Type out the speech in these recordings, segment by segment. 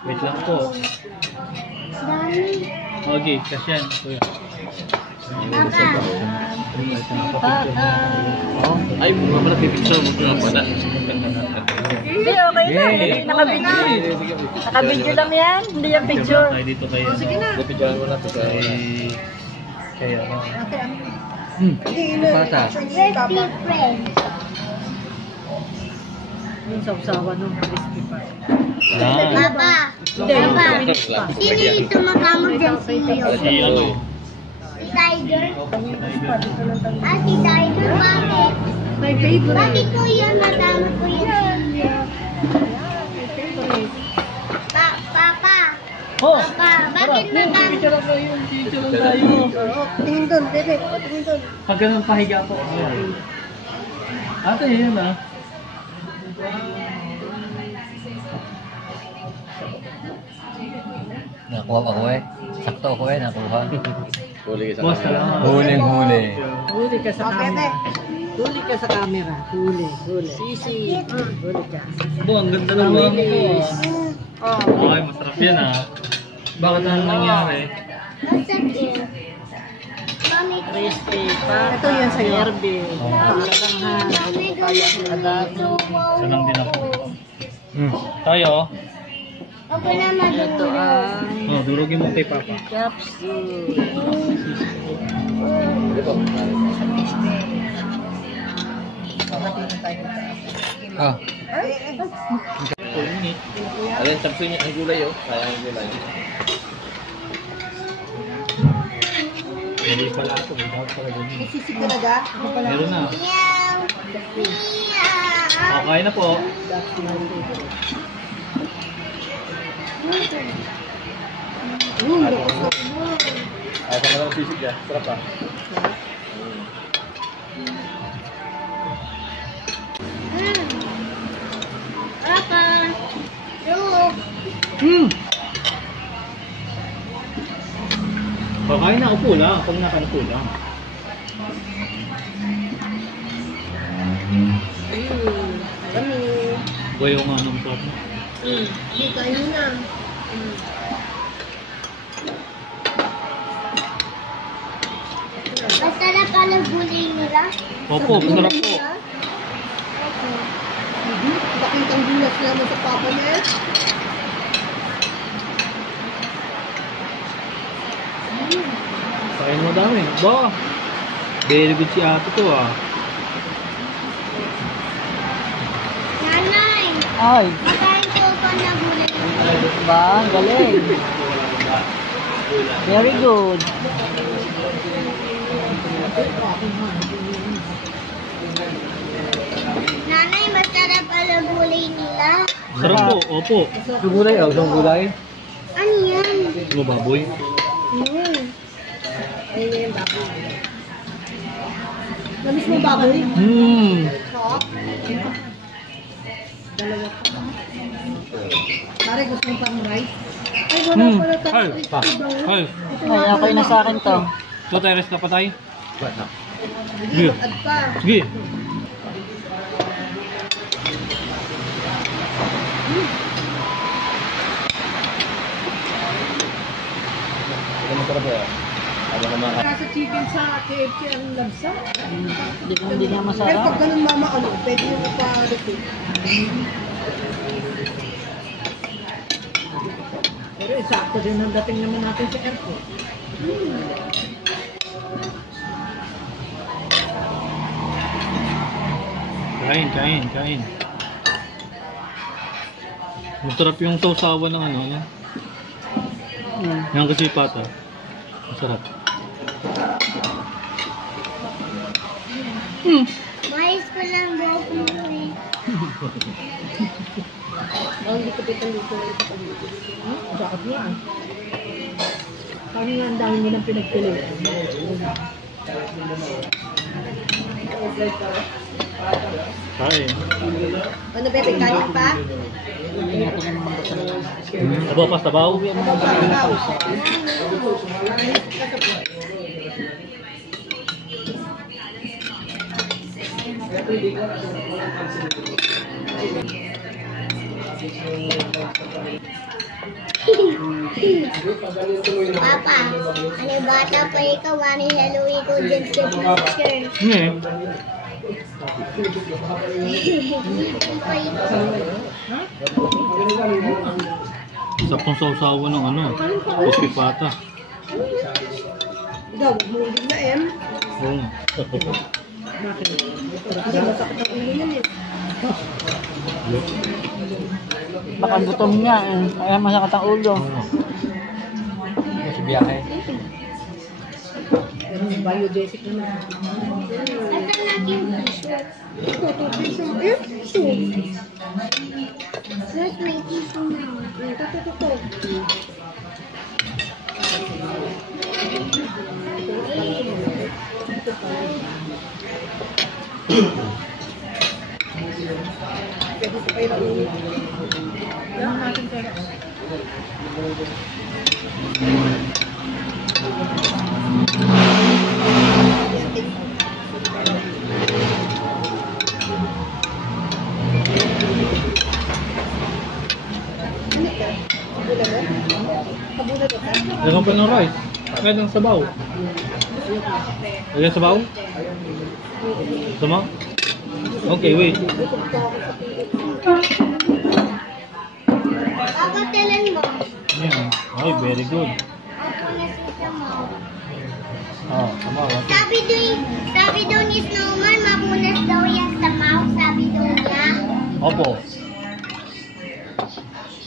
Wait lang po. Dami. Okay, kasyan. Kuya. Ay, mga pala pipicture mo na pala. Hindi, okay lang. Nakabidyo. Nakabidyo lang yan. Hindi yung picture. Ay, dito kayo. Sige na. Pipicture mo na ito sa... Kaya. Pata. Crispy friend. Yung sausawa nung crispy pa. Papa. Papa. Sino yung tumakamot dyan sa iyo? Si ano? Si Tiger? Ah, si Tiger. Bakit? My favorite. Bakit ko yun? Natamot ko yun. Papa. Oh! Papa, bakit natamot? Picture lang tayo. Picture lang tayo. Tingin doon, bebe. Tingin doon. Pag ganun pahiga po. Ate, yun ah. Nakuha ako eh. Sakto ako eh, nakuha. Huli ka sa Boss, salamat. Huli. Huli ka sa camera. Huli ka sa camera. Huli. Sisi. Huli ka. Bo, ang ganda ng mga mo. Oh. Okay, masarap yan ah. Bakit ano nangyari? Masakit. Mami, Crispy pa. Ito yan sa'yo. Nerby. Kalanghan. mami, gusto ko. Salang din ako. Tayo. Ako na Ito maduro. ang Oh, durugin mo kay Papa. capsule. Ah. 4 minutes. Alin, sabso niya ang gulay oh. Kaya ang gulay. Hindi pala ito. Without pala ganyan. Sisig talaga. Meron na. Meow. Meow. Okay na po. Ay, pa naman sisig niya. Sarap ah. Papa. Look. Kakain na upo lang. Pag nakaupo lang. Kami. Boy, yung anong sarap na. Hindi, kain mo na. Masarap pala gulay nila. Opo, masarap po. Nakitang gulas naman sa papa niya. Kain mo dami. Ba? Very good si ate to ah. Nanay, Ay, makain ko pa na gulay. ba? Ang galing. Very good. Nanay, masarap pala gulay nila. Sarap po, opo. Yung gulay oh, yung gulay. Ano yan? Ano baboy? Ayun na yung baboy. Namis mo baboy? Dalawa pa. Pare, gusto mo pang rice? Ay, wala pala tayo. Ay, pa. Ay, Ay, okay na sa akin to. ito tayo rest na pa tayo. Sige, mag-add pa. Sige. Ito masarap eh. Ano naman ka? Kasi chicken sa KFC ang labsa. Hindi nga Pero masarap. pag ganun mama, ano, pwede mo pa-repeat. Pero sakto din ang dating naman natin sa airport. Kain. Masarap yung sausawan ng ano. Yan kasi pata. Masarap. Mais ko lang buhok mo eh. Hindi ko pitang dito ulit sa dito. Bakit nga? Parang ang dami mo ng pinagpili. Kain. Ano bebe, kanin pa? Aba, pastabaw. Papa, ano bata pa ikaw, ano haluin ko dyan sa picture. Saktong sausawa ng ano, crispy pata. Ikaw, huwag mo ulit na M. Oo. Bakit? Hindi, masakit ang ulo yan eh. Baka gutom niya eh. Kaya masakit ang ulo. Sa biyahe. Pero may biodesic naman. Asan natin tissue? Ito, tissue. Tissue. Mas may tissue na. Ito. Pwede sa kayo ulo. Lang natin tayo. Lagyan pa ng rice. Lagyan ng sabaw. Lagyan sabaw? Sama? Okay, wait. Papa, talan mo. Ayan. Ay, very good. Ako na sisa mo. Ah, sabaw. Sabi daw ni Snowman, mapunas daw yan sa mouth, sabi daw niya. Opo.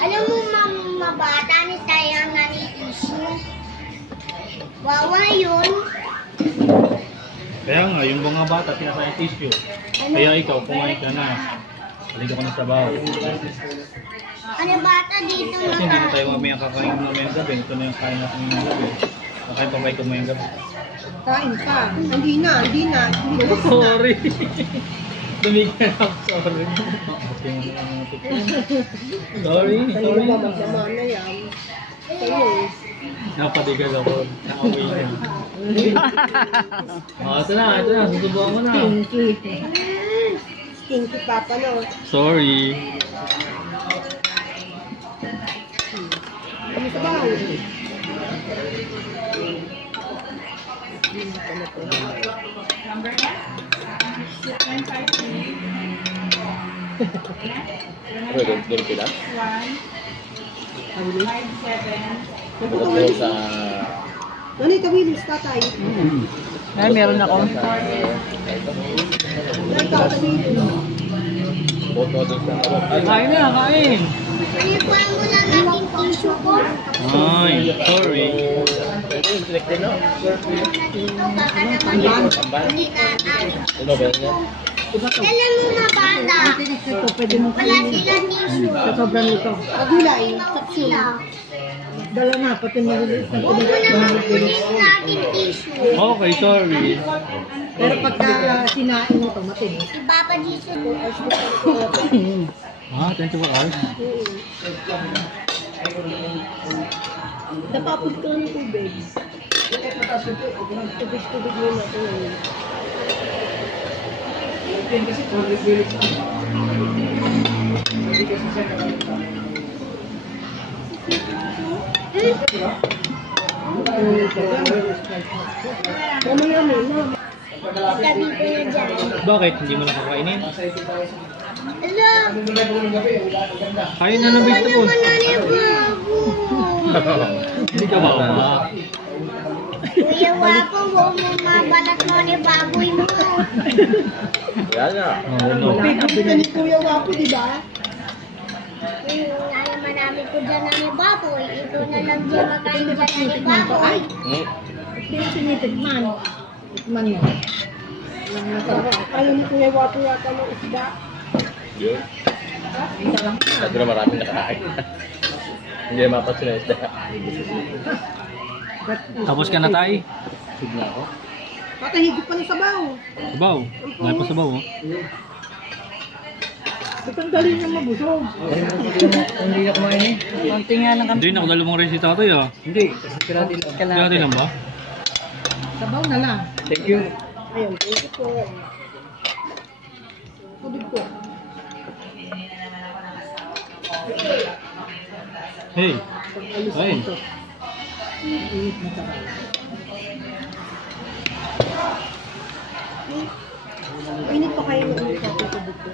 Alam mo, mabata ni sayang na ni tissue. Wawa yun. Kaya nga, yung mga bata, pinasaya tissue. Kaya ikaw, kumain ka na. Halika ko ng sabaw. Ano bata dito Kasi hindi na tayo mamaya kakain mamayang gabi. Ito na yung kain natin mamayang gabi. Kakain pa ba ikaw mamayang gabi? Kain pa. Hindi na. Sorry. Dumigyan ako. Sorry. Sorry. Sa'yo ba magdama na yan? Sa'yo. Napadigal ako. Nakawin ko. Ito na. Susubukan mo na. Stinky papa no. Sorry. Ano sa bahay? Doon sila? Ano yung tawilis, tatay? Ay, meron ako. Ikaw, tawilis. Kain na, kain. Panipuan mo lang natin tissue ko. Ay, sorry. Dito, baka naman hindi na. Alam mo na bata. Ito, pwede mo Wala sila tissue. sa sobrang ito. Pagulay, Sila. dala na, pati malilis na Huwag mo naman kunin natin tissue. Okay, sorry. Pero pagka sinain mo ito, matinis. Si Papa Jesus. Ah, 24 hours? Napapod ko ng tubig. Tubig muna ito. Mamaya muna. Sabi ko na dyan. Bakit? Hindi mo nakakainin? Ala, Kain na ng vegetable. naman na ni Bago. Hindi ka ba? Kuya Wapo, huwag mo mabalat mo ni Baboy mo. Yan na. Oh, no. Pinapita ni Kuya Wapo, di ba? Yung namin ko dyan na ni Baboy. Ito na lang dyan makain dyan na ni Baboy. Hindi tinitigman. Tikman mo. Ang masarap. Ayaw ni Kuya Wapo yata ng isda. Yun. Ito na maraming nakakain. Hindi na mapasin na isda. Tapos ka na tayo? Sud na ako. Patahigit pa ng sabaw. Sabaw. May pa sabaw, oh. Ito ang dali niyang mabusog. Hindi na kumain eh. Konti nga lang kami. Hindi, nakadala mong rin si tatay, ah. Hindi. Kasi pirati lang. Kaya lang ba? Sabaw na lang. Thank you. Ayun, thank you po. Tubig po. Hey. Pag alis Ay. ko. Init na sa kaya. Init pa kayo ng ulit ako sa buto.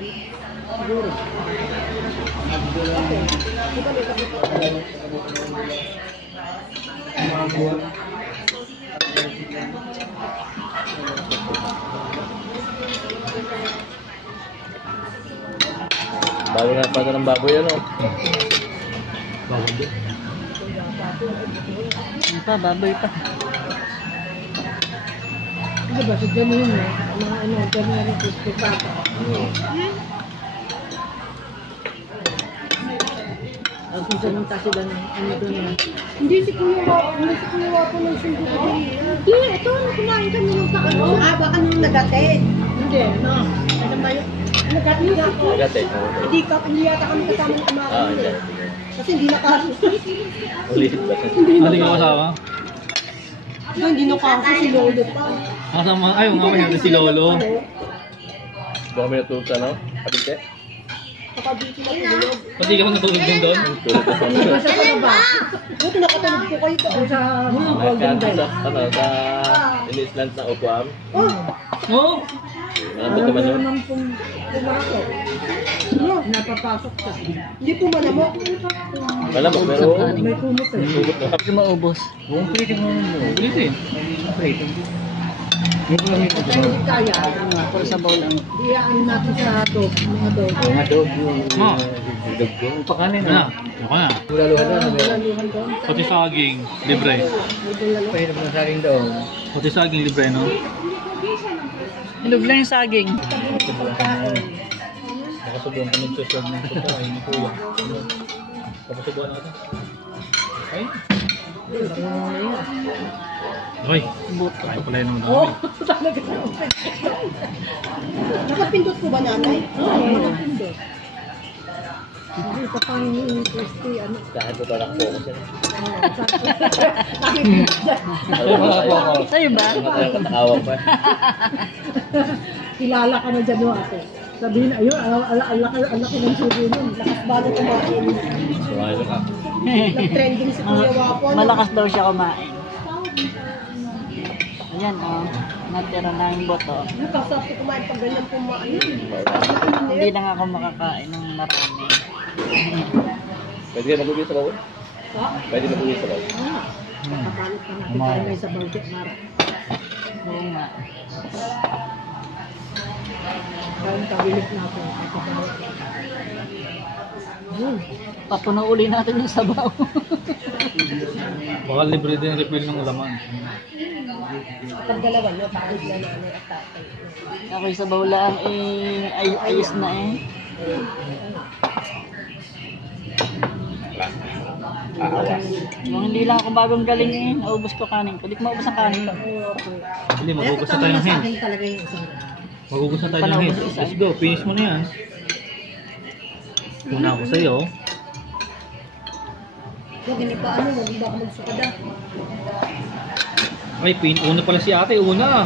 Siguro. Okay. Di ba may kapit? Bago nga pa ng baboy ano. Bawal doon. Ano pa, baboy pa. Di ba, sa dyan yun eh. Mga ano, dyan na rin gusto pa. Ang sinunta sila ng ano doon eh. Hindi si Kuya Wapo ng sundo ko din. Hindi, ito, kumain kami ng paano. Ah, baka nung nagate. Hindi, no. Ano ba yun? Nagate nga ako. Agate. Hindi yata kami kasama ng Ah, kumain. hindi. Kasi hindi nakaso. Ulit ba? Hindi ka kasama? Hindi nakaso si Lolo pa. Kasama, ay, mga may si Lolo. Baka may natulog sa ano? Kapite? Kapabiti na tulog. Pati ka natulog din doon? Tulog na sa Dito sa baba. Buti nakatulog ko kayo doon sa Golden Nagkanta Bell. sa, ano, sa in-Island na Upuam. Oh, Oo. Nandun naman yun. naman pong pumasok. No, napapasok siya. Hindi po malamok. Malamok, pero May kumot eh. tulog na. Hindi maubos. Buong pwede mo mo. Ulit eh. Kaya hindi kaya. Puro sabaw lang. Iyaan natin sa dog. Mga dog. Mga dog yung Ah. dog ko. Pakanin Ano? Ako na. Bulaluhan na. Laluhan doon. Pati saging, libre. May bulalo. Pahirap na sa akin daw. Pati saging, libre, no? Hinog lang yung saging. Nakasubuan kami sa swag ng pagkain ni Kuya. Kapasubuan natin. Ay. Ay. Kaya pala yun naman Oh, namin. talaga naman. Nakapindot ko ba nanay? Oo, nakapindot. Hindi pa pang crispy, ano. Dahil ko parang focus yan. Nakipindot dyan. Sa'yo ba? Nakawa pa. Kilala ka na dyan, no, ate. Sabihin, ayun, alaki ng sugo nun. Lakas bago kumain. Sumayo ka. Nag-trending si Kuya Wapo. Malakas daw siya kumain. Ayan, oh. Natira na yung boto. Nakasap ko kumain pag ganyan kumain. Hindi na nga ako makakain ng marami. Pwede ka magulit sa bawal? Pwede magulit sa bawal. Kapalit ka natin tayo may sa budget, Mara. Oo nga. Kaya kawilit natin. Kapalit. Papuno uli natin yung sabaw. Baka libre din refill ng laman. Pag dalawa, no, pakit na nanay at tatay. Ako yung sabaw lang eh, ayos na eh. Aawas. Yung hindi lang ako bagong galing eh, naubos ko kanin ko. Di ko maubos ang kanin ko. Bili, magugus na tayo ng Sa hen. akin talaga yung isang Magugus na tayo ng hen. Let's go, finish mo na yan. Una ako sa'yo. Huwag hindi pa ano, huwag ba ako magsukada. Ay, una pala si ate, una.